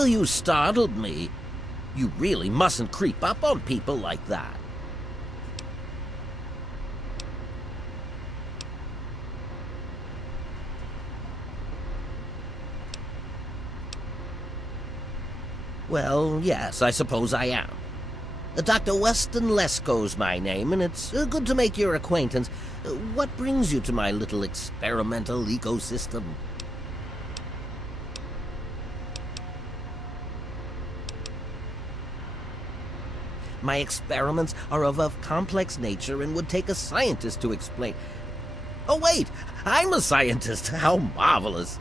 Well, you startled me. You really mustn't creep up on people like that. Well, yes, I suppose I am. Dr. Weston Lesko's my name, and it's good to make your acquaintance. What brings you to my little experimental ecosystem? My experiments are of a complex nature and would take a scientist to explain. Oh wait, I'm a scientist! How marvelous!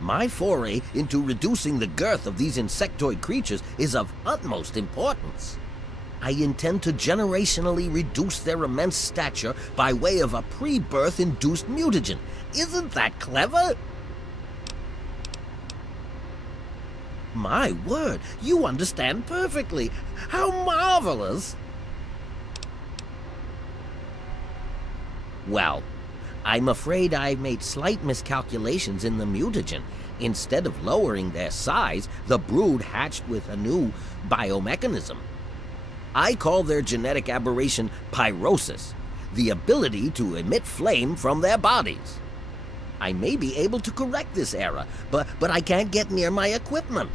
My foray into reducing the girth of these insectoid creatures is of utmost importance. I intend to generationally reduce their immense stature by way of a pre-birth induced mutagen. Isn't that clever? My word, you understand perfectly. How marvelous! Well, I'm afraid I made slight miscalculations in the mutagen. Instead of lowering their size, the brood hatched with a new biomechanism. I call their genetic aberration pyrosis, the ability to emit flame from their bodies. I may be able to correct this error, but I can't get near my equipment.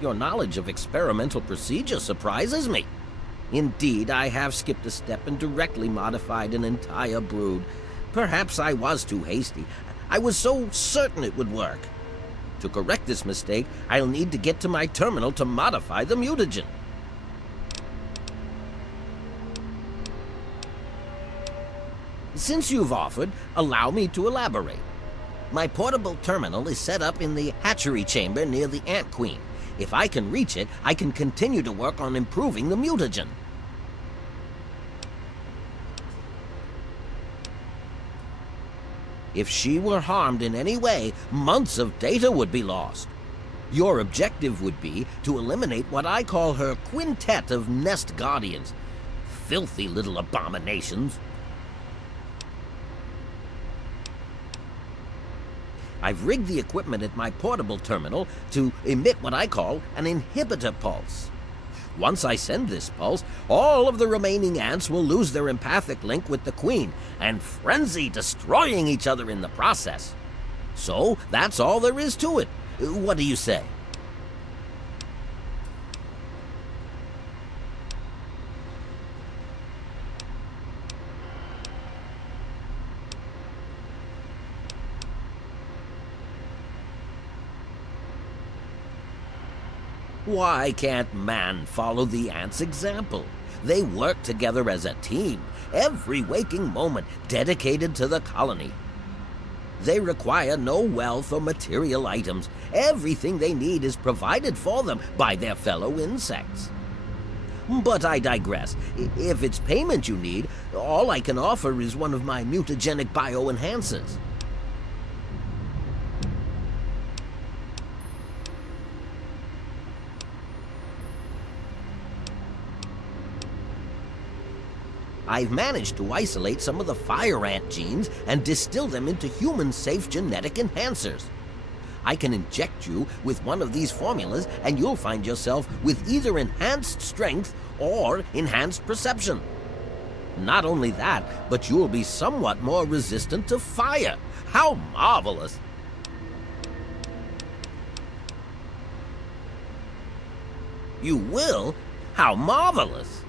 Your knowledge of experimental procedure surprises me. Indeed, I have skipped a step and directly modified an entire brood. Perhaps I was too hasty. I was so certain it would work. To correct this mistake, I'll need to get to my terminal to modify the mutagen. Since you've offered, allow me to elaborate. My portable terminal is set up in the hatchery chamber near the Ant Queen. If I can reach it, I can continue to work on improving the mutagen. If she were harmed in any way, months of data would be lost. Your objective would be to eliminate what I call her quintet of nest guardians. Filthy little abominations. I've rigged the equipment at my portable terminal to emit what I call an inhibitor pulse. Once I send this pulse, all of the remaining ants will lose their empathic link with the queen and frenzy, destroying each other in the process. So that's all there is to it. What do you say? Why can't man follow the ants' example? They work together as a team, every waking moment dedicated to the colony. They require no wealth or material items. Everything they need is provided for them by their fellow insects. But I digress. If it's payment you need, all I can offer is one of my mutagenic bioenhancers. I've managed to isolate some of the fire ant genes and distill them into human-safe genetic enhancers. I can inject you with one of these formulas and you'll find yourself with either enhanced strength or enhanced perception. Not only that, but you'll be somewhat more resistant to fire. How marvelous! You will? How marvelous!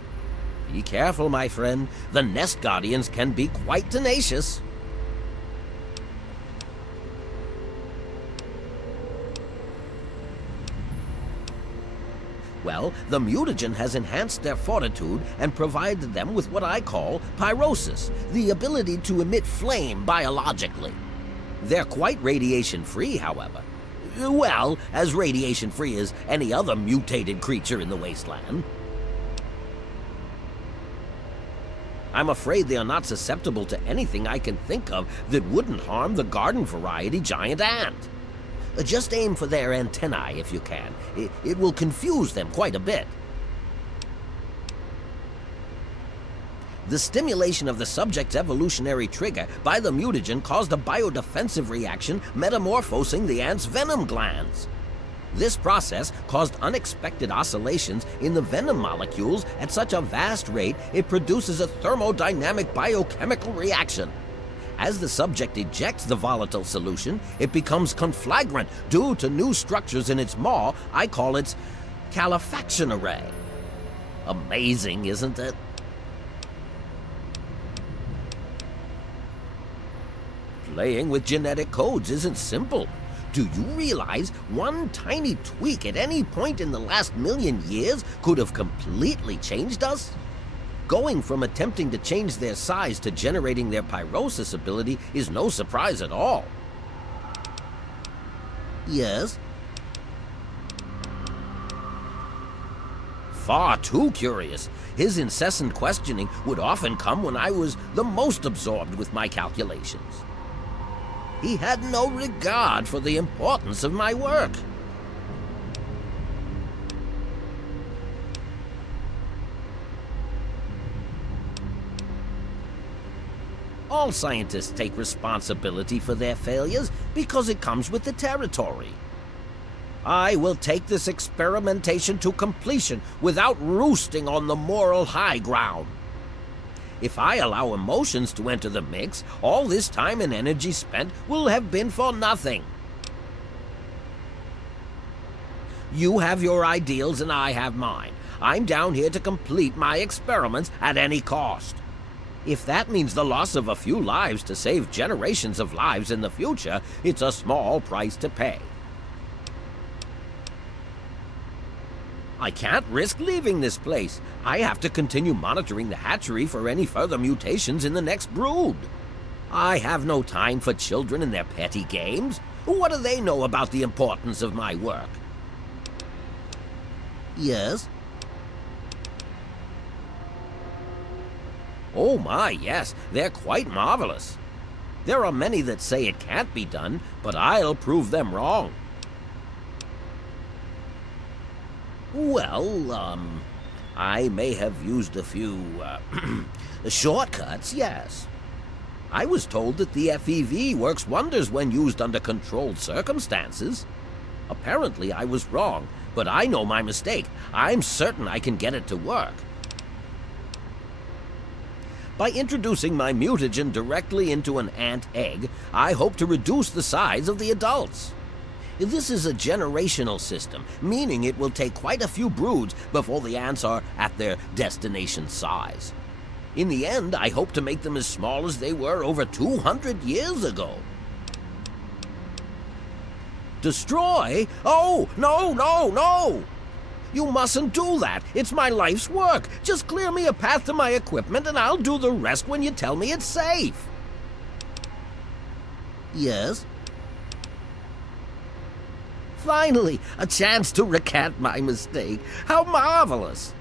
Be careful, my friend. The nest guardians can be quite tenacious. Well, the mutagen has enhanced their fortitude and provided them with what I call pyrosis, the ability to emit flame biologically. They're quite radiation-free, however. Well, as radiation-free as any other mutated creature in the wasteland. I'm afraid they are not susceptible to anything I can think of that wouldn't harm the garden variety giant ant. Just aim for their antennae if you can. It will confuse them quite a bit. The stimulation of the subject's evolutionary trigger by the mutagen caused a biodefensive reaction metamorphosing the ant's venom glands. This process caused unexpected oscillations in the venom molecules at such a vast rate it produces a thermodynamic biochemical reaction. As the subject ejects the volatile solution, it becomes conflagrant due to new structures in its maw. I call its calefaction array. Amazing, isn't it? Playing with genetic codes isn't simple. Do you realize one tiny tweak at any point in the last 1,000,000 years could have completely changed us? Going from attempting to change their size to generating their pyrosis ability is no surprise at all. Yes? Far too curious. His incessant questioning would often come when I was the most absorbed with my calculations. He had no regard for the importance of my work. All scientists take responsibility for their failures because it comes with the territory. I will take this experimentation to completion without roosting on the moral high ground. If I allow emotions to enter the mix, all this time and energy spent will have been for nothing. You have your ideals and I have mine. I'm down here to complete my experiments at any cost. If that means the loss of a few lives to save generations of lives in the future, it's a small price to pay. I can't risk leaving this place. I have to continue monitoring the hatchery for any further mutations in the next brood. I have no time for children and their petty games. What do they know about the importance of my work? Yes? Oh my, yes, they're quite marvelous. There are many that say it can't be done, but I'll prove them wrong. Well, I may have used a few, shortcuts, yes. I was told that the FEV works wonders when used under controlled circumstances. Apparently I was wrong, but I know my mistake. I'm certain I can get it to work. By introducing my mutagen directly into an ant egg, I hope to reduce the size of the adults. This is a generational system, meaning it will take quite a few broods before the ants are at their destination size. In the end, I hope to make them as small as they were over 200 years ago. Destroy? Oh, no, no, no! You mustn't do that. It's my life's work. Just clear me a path to my equipment and I'll do the rest when you tell me it's safe. Yes? Finally, a chance to recant my mistake. How marvelous!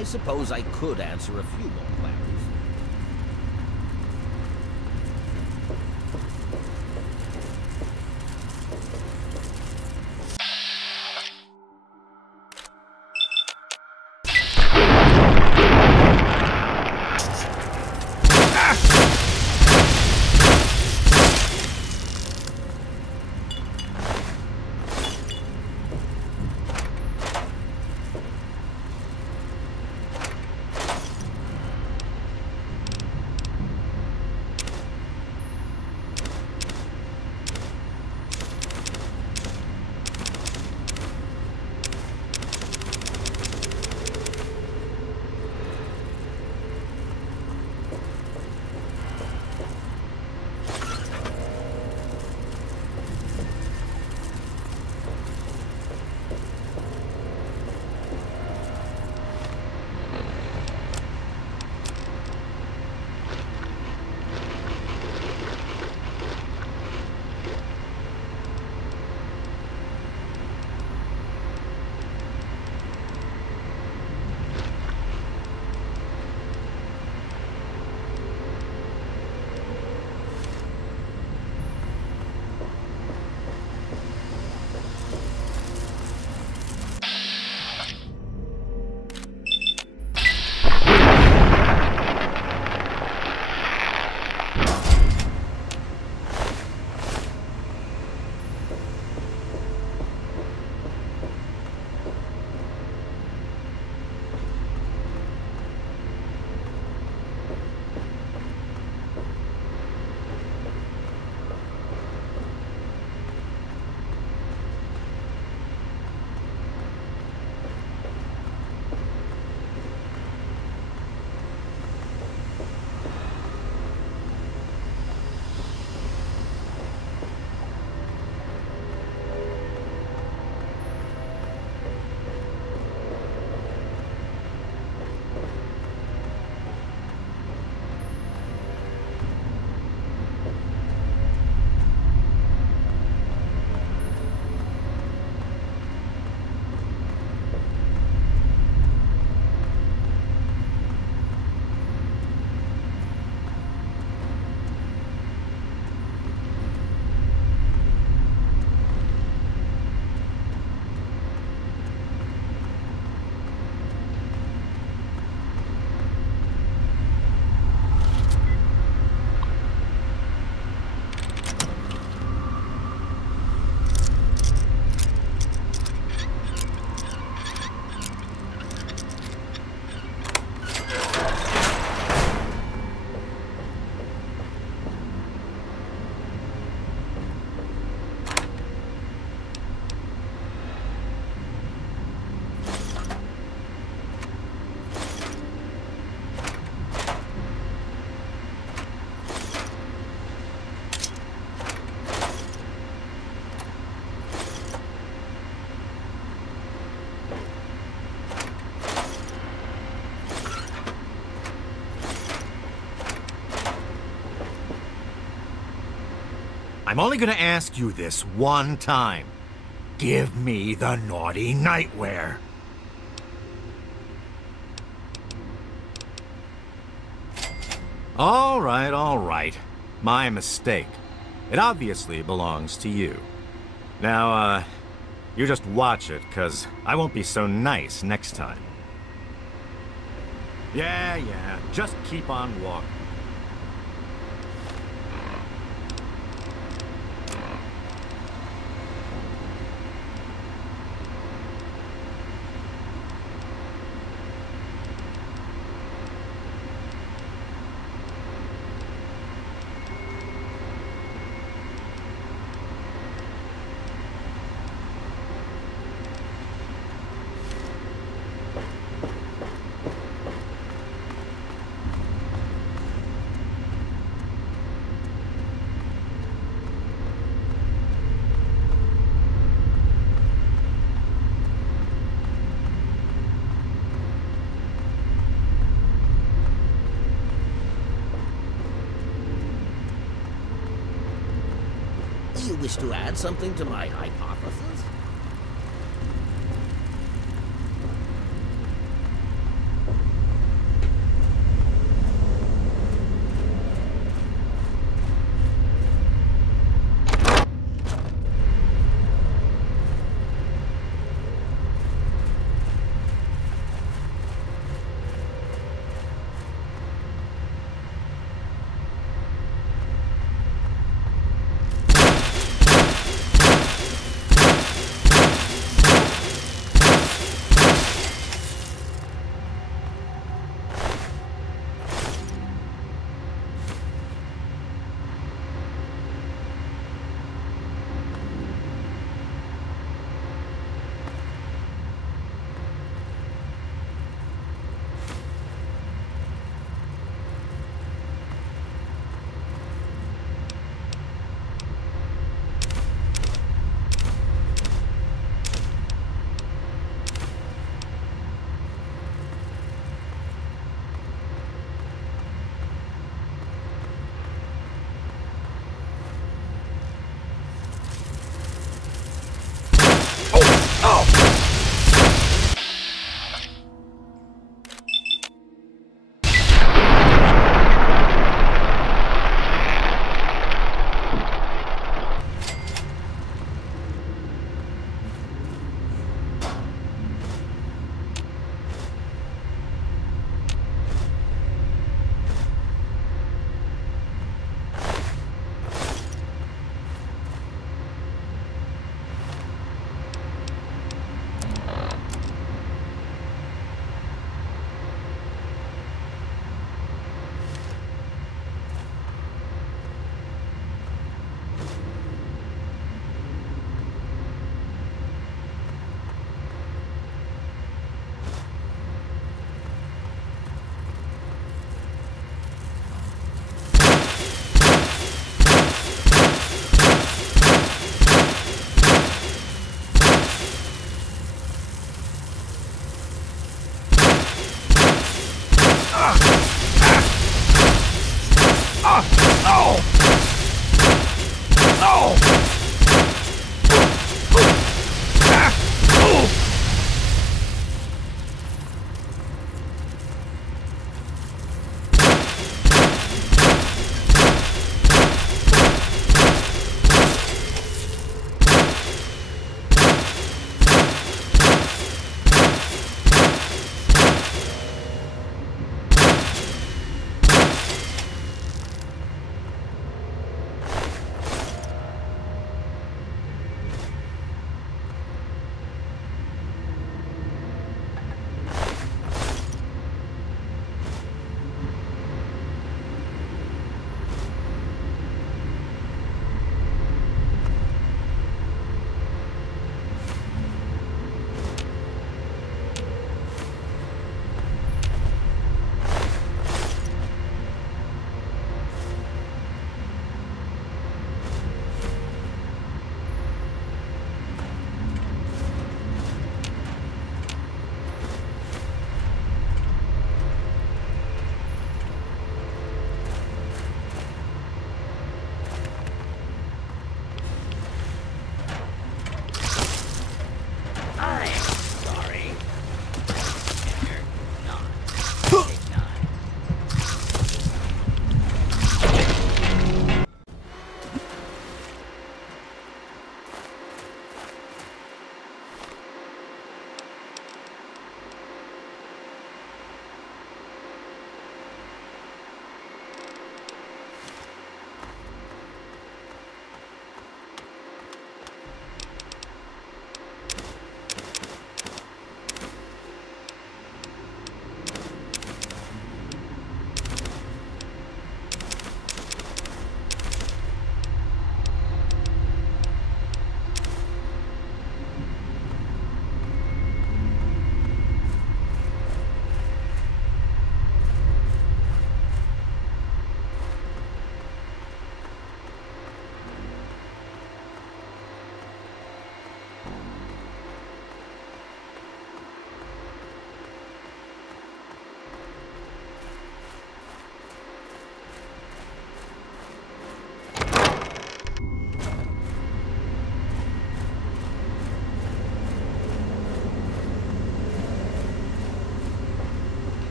I suppose I could answer a few more queries. I'm only gonna ask you this one time. Give me the naughty nightwear. All right. My mistake. It obviously belongs to you. Now, you just watch it, 'cause I won't be so nice next time. Yeah, just keep on walking. You wish to add something to my hypothesis?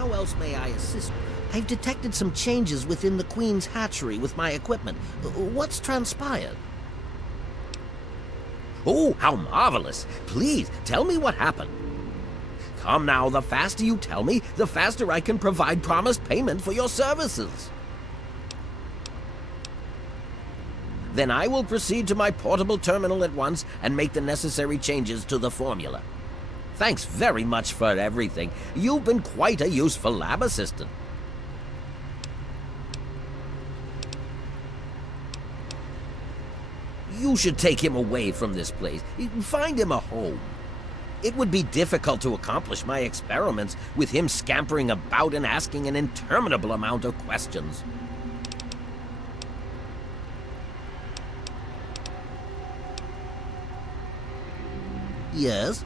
how else may I assist? I've detected some changes within the Queen's hatchery with my equipment. What's transpired? Oh, how marvelous! Please, tell me what happened. Come now, the faster you tell me, the faster I can provide promised payment for your services. Then I will proceed to my portable terminal at once and make the necessary changes to the formula. Thanks very much for everything. You've been quite a useful lab assistant. You should take him away from this place. Find him a home. It would be difficult to accomplish my experiments with him scampering about and asking an interminable amount of questions. Yes?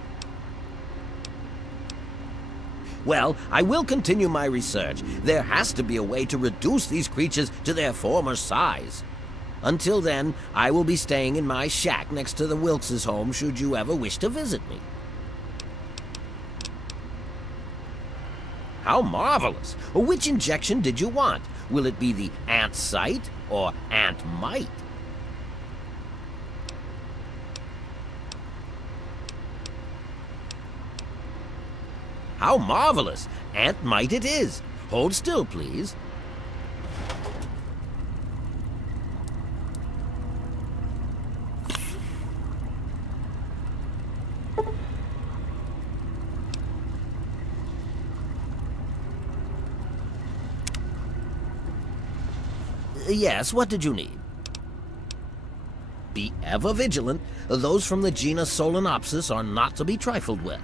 Well, I will continue my research. There has to be a way to reduce these creatures to their former size. Until then, I will be staying in my shack next to the Wilkes' home should you ever wish to visit me. How marvelous! Which injection did you want? Will it be the ant sight or ant mite? How marvelous! Ant mite it is. Hold still, please. Yes, what did you need? Be ever vigilant. Those from the genus Solenopsis are not to be trifled with.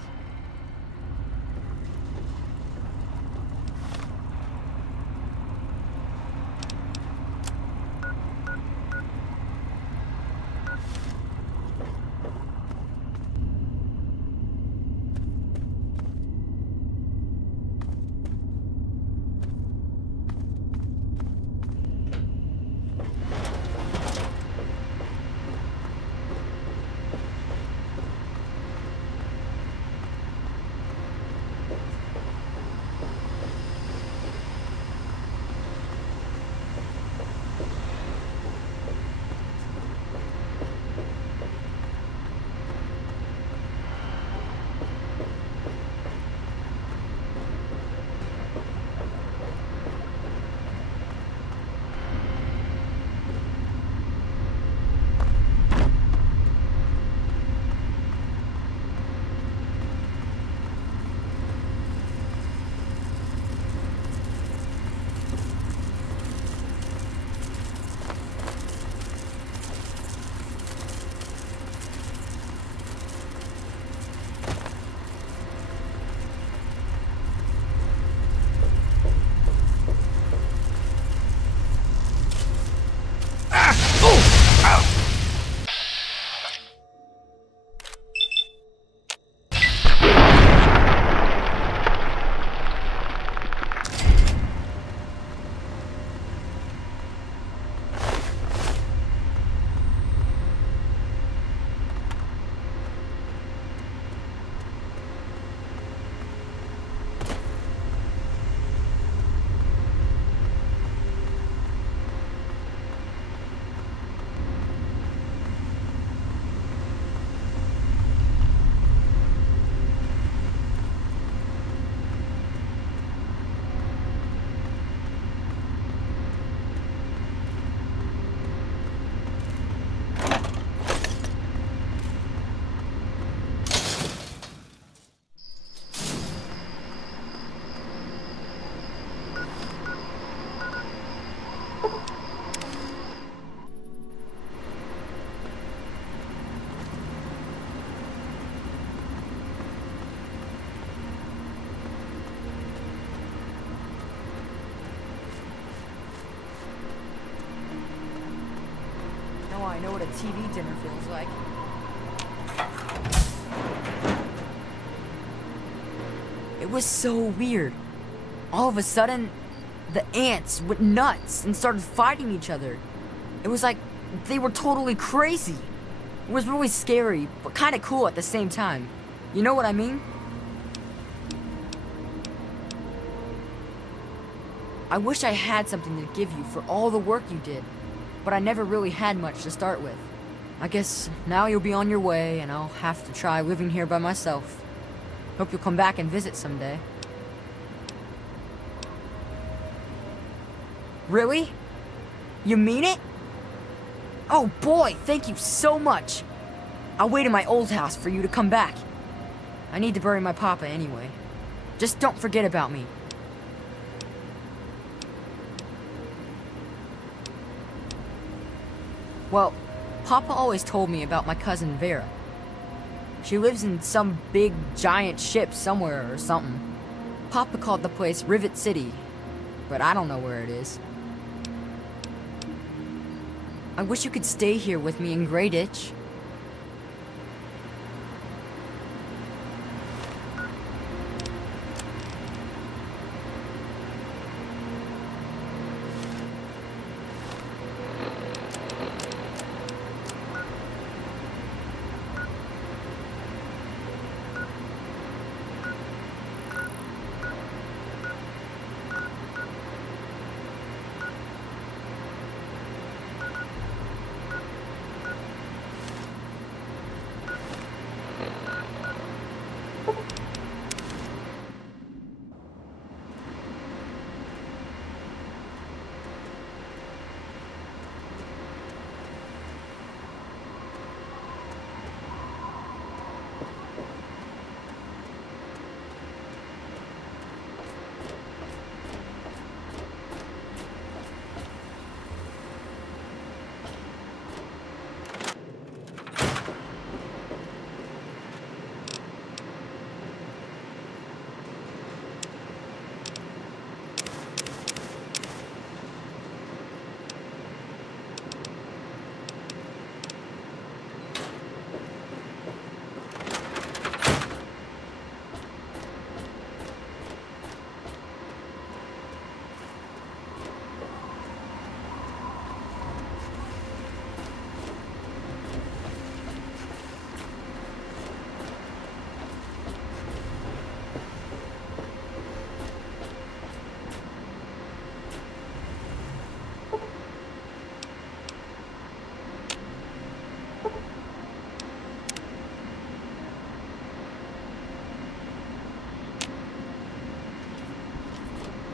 I know what a TV dinner feels like. It was so weird. All of a sudden, the ants went nuts and started fighting each other. It was like they were totally crazy. It was really scary, but kind of cool at the same time. You know what I mean? I wish I had something to give you for all the work you did, but I never really had much to start with. I guess now you'll be on your way, and I'll have to try living here by myself. Hope you'll come back and visit someday. Really? You mean it? Oh boy, thank you so much. I'll wait in my old house for you to come back. I need to bury my papa anyway. Just don't forget about me. Well, Papa always told me about my cousin Vera. She lives in some big, giant ship somewhere or something. Papa called the place Rivet City, but I don't know where it is. I wish you could stay here with me in Grey Ditch.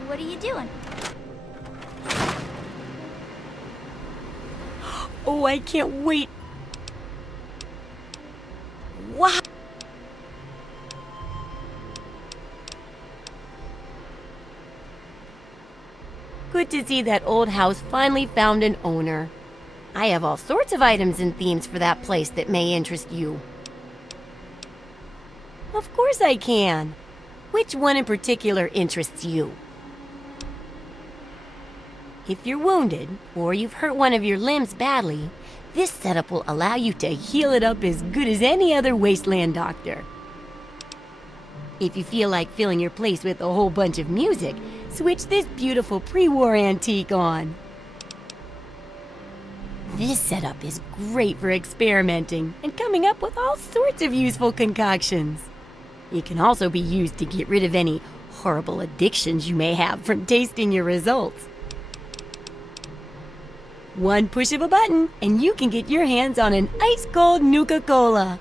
What are you doing? Oh, I can't wait. Wow. Good to see that old house finally found an owner. I have all sorts of items and themes for that place that may interest you. Of course I can. Which one in particular interests you? If you're wounded, or you've hurt one of your limbs badly, this setup will allow you to heal it up as good as any other wasteland doctor. If you feel like filling your place with a whole bunch of music, switch this beautiful pre-war antique on. This setup is great for experimenting and coming up with all sorts of useful concoctions. It can also be used to get rid of any horrible addictions you may have from tasting your results. One push of a button, and you can get your hands on an ice-cold Nuka-Cola.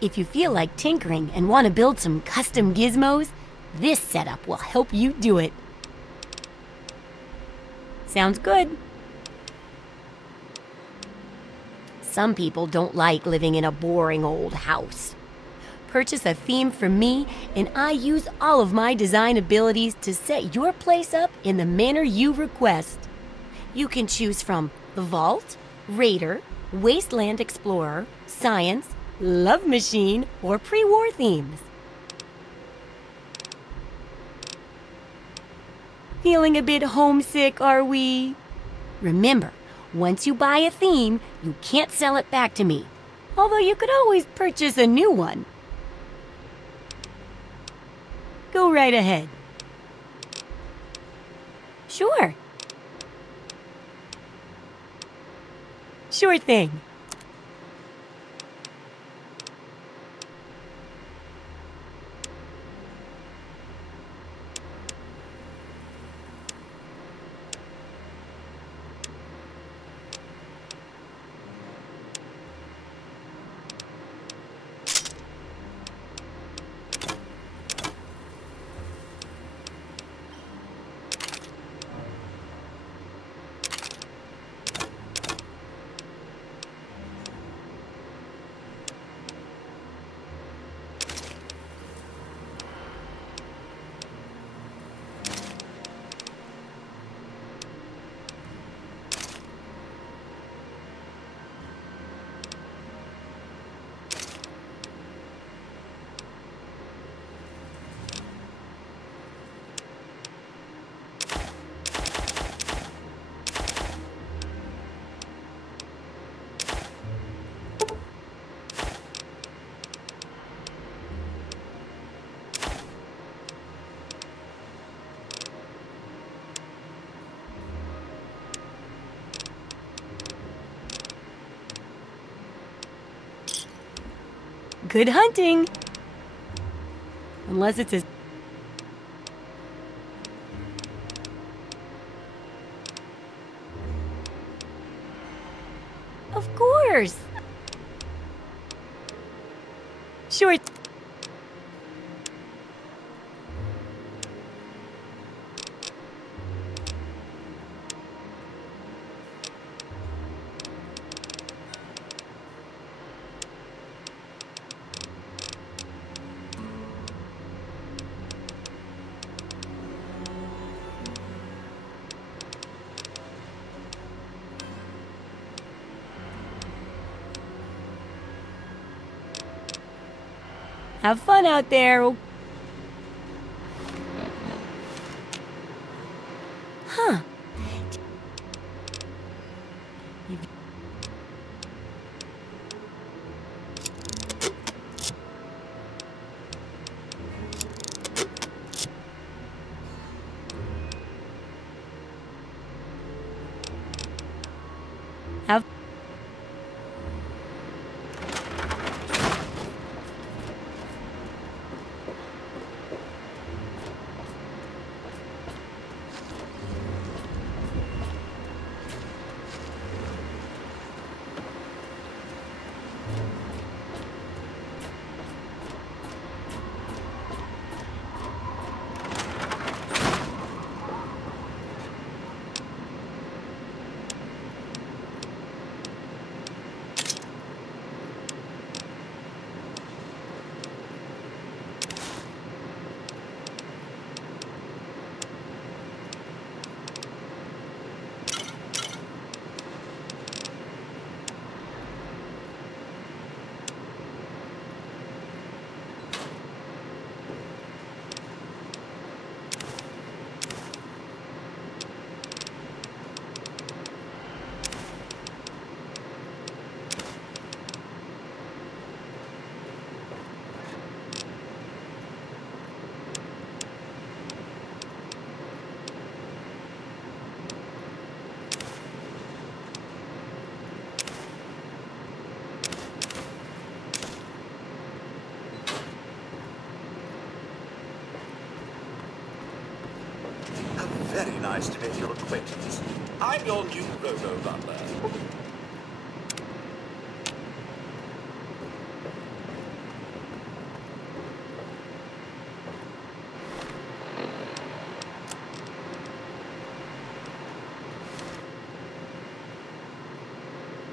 If you feel like tinkering and want to build some custom gizmos, this setup will help you do it. Sounds good. Some people don't like living in a boring old house. Purchase a theme from me, and I use all of my design abilities to set your place up in the manner you request. You can choose from the Vault, Raider, Wasteland Explorer, Science, Love Machine, or pre-war themes. Feeling a bit homesick, are we? Remember, once you buy a theme, you can't sell it back to me. Although you could always purchase a new one. Go right ahead. Sure. Sure thing. Good hunting! Unless it's a... Of course! Sure. Have fun out there. Huh. Have Very nice to make your acquaintance. I'm your new robo butler.